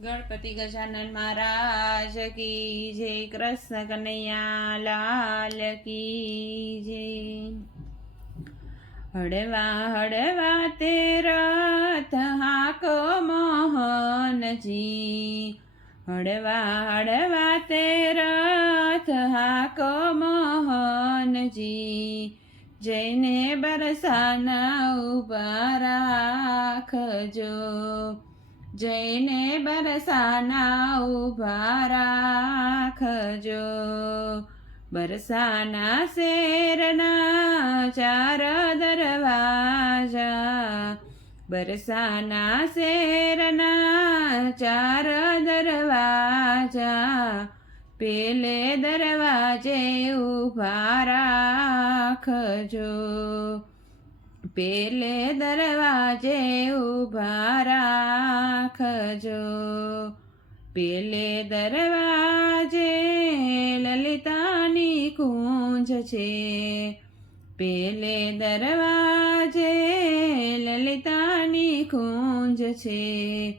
ગણપતિ ગજાનન મહારાજ કી જય, કૃષ્ણ કનૈયા લાલ કી જય. હળવા હળવા તે રથ હાકો મોહનજી. હળવા હળવા તે રથ હાકો મોહનજી. જઈને બરસાના ઊભા રાખજો. જઈને બરસાના ઊભા રાખજો બરસાના શેરના ચાર દરવાજા. બરસાના શેરના ચાર દરવાજા. પેલે દરવાજે ઊભા રાખજો પેલે દરવાજે ઊભા રાખજો. પેલે દરવાજે લલિતાની કુંજ છે. પેલે દરવાજે લલિતાની કુંજ છે.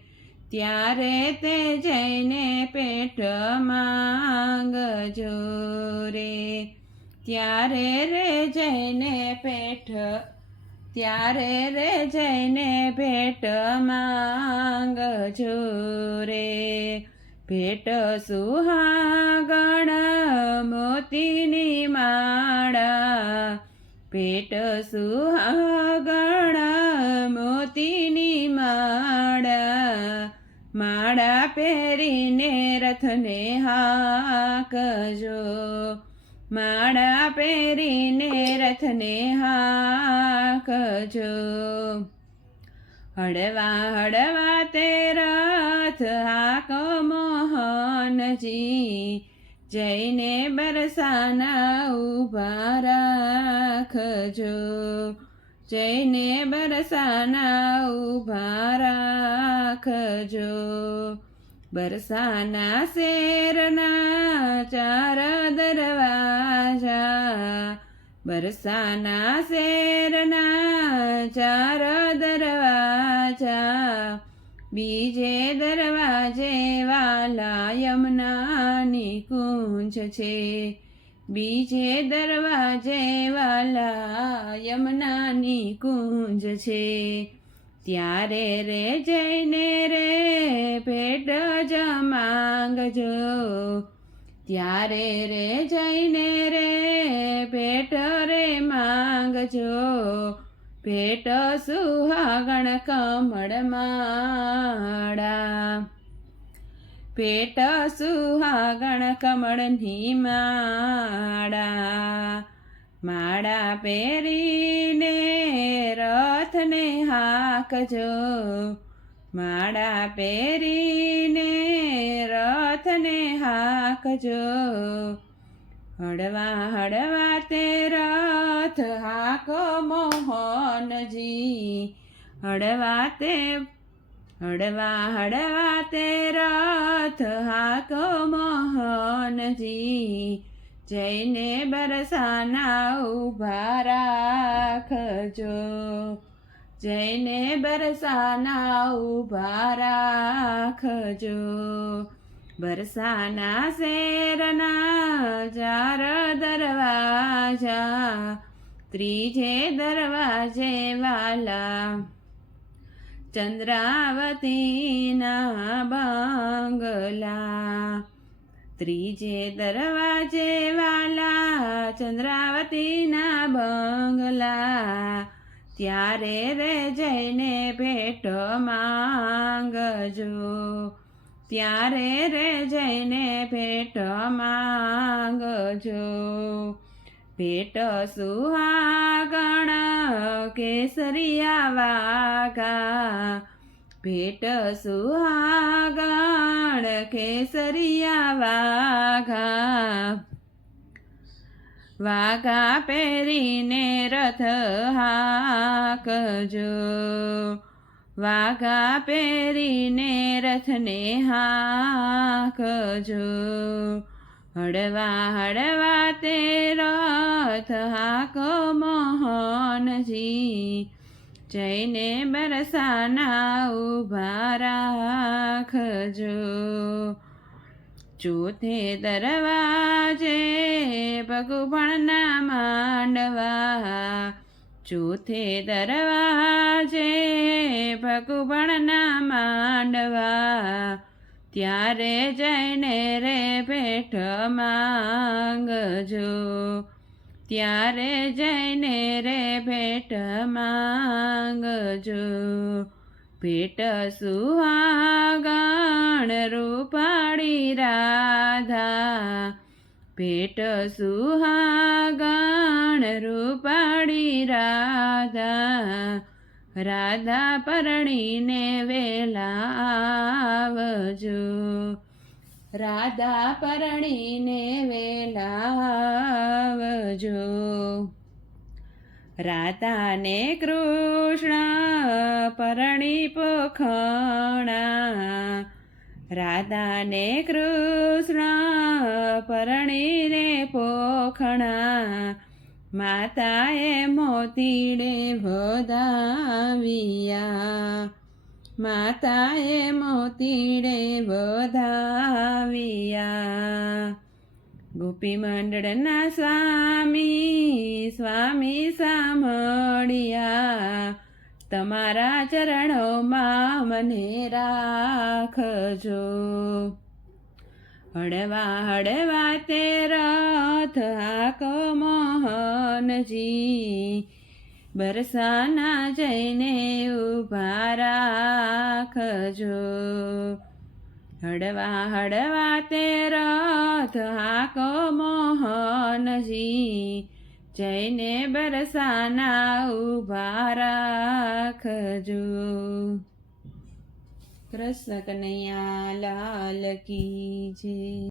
ત્યારે તે જઈને પેટ માંગજો રે. ત્યારે રે જઈને પેઠ ત્યારે રે જઈને ભેટ માંગજો રે. ભેટ સુહાગણ મોતીની માળા. ભેટ સુહાગણ મોતીની માળા. માળા પહેરીને રથને હાકજો. માળા પહેરીને રથને હાકજો. હળવા હળવા તે રથ હાકો મોહનજી. જઈને બરસાના ઊભા રાખજો. જઈને બરસાના ઊભા રાખજો. બરસાના શેરના ચાર દરવાજા. બરસાના શેરના ચાર દરવાજા. બીજે દરવાજે વાલા યમનાની કુંજ છે. બીજે દરવાજે વાલા યમનાની કુંજ છે. ત્યારે રે જઈને રે ભેટ જ માંગજો. ત્યારે રે જઈને રે ભેટ રે માંગજો. ભેટ સુહાગણ કમળ માળા. ભેટ સુહાગણ કમળની માળા. પહેરીને રથને હાકજો. માળા પહેરીને રથને હાકજો. હળવા હળવા તે રથ હાકો મોહનજી. હળવા તે, હળવા હળવા તે રથ હાકો મોહનજી. જઈને બરસાના ઊભા રાખજો. જઈને બરસાના ઊભા રાખજો બરસાના શેરના ચાર દરવાજા, ત્રીજે દરવાજે વાલા. ચંદ્રાવતીના બંગલા. ત્રીજે દરવાજે વાલા, ચંદ્રાવતીના બંગલા. ત્યારે રે જઈને ભેટ માંગજો. ત્યારે રે જઈને ભેટ માંગજો. ભેટ સુહાગણ કેસરિયા વાગા ભેટ સુહાગણ કેસરિયા વાઘા વાઘા પહેરીને રથ હાકજો વાઘા પહેરીને રથને હાકજો હળવા હળવા તે રથ હાકો મોહનજી. જઈને બરસાના ઊભા રાખજો. ચોથે દરવાજે ભગવાનના માંડવા. ચોથે દરવાજે ભગવાનના માંડવા. ત્યારે જઈને રે ભેટ માંગજો. ત્યારે જઈને રે ભેટ માંગજો. ભેટ સુહાગણ રૂપાળી રાધા ભેટ સુહાગણ રૂપાળી રાધા રાધા પરણીને વેલાવજો. રાધા પરણીને વેલા આવજો રાધાને કૃષ્ણ પરણી પોખણા રાધાને કૃષ્ણ પરણીને પોખણા. માતાએ મોતીડે વધાવ્યા. માતાએ મોતીડે વધાવ્યા. ગોપી મંડળના સ્વામી સ્વામી સાંભળ્યા. તમારા ચરણોમાં મને રાખજો. હળવા હળવા તે રથ હાકો મોહનજી. બરસાના જઈને ઊભા રાખજો. હળવા હળવા તે રથ હાકો મોહનજી. જઈને બરસાના ઊભા રાખજો. કૃષ્ણ કનૈયા લાલ કી જય.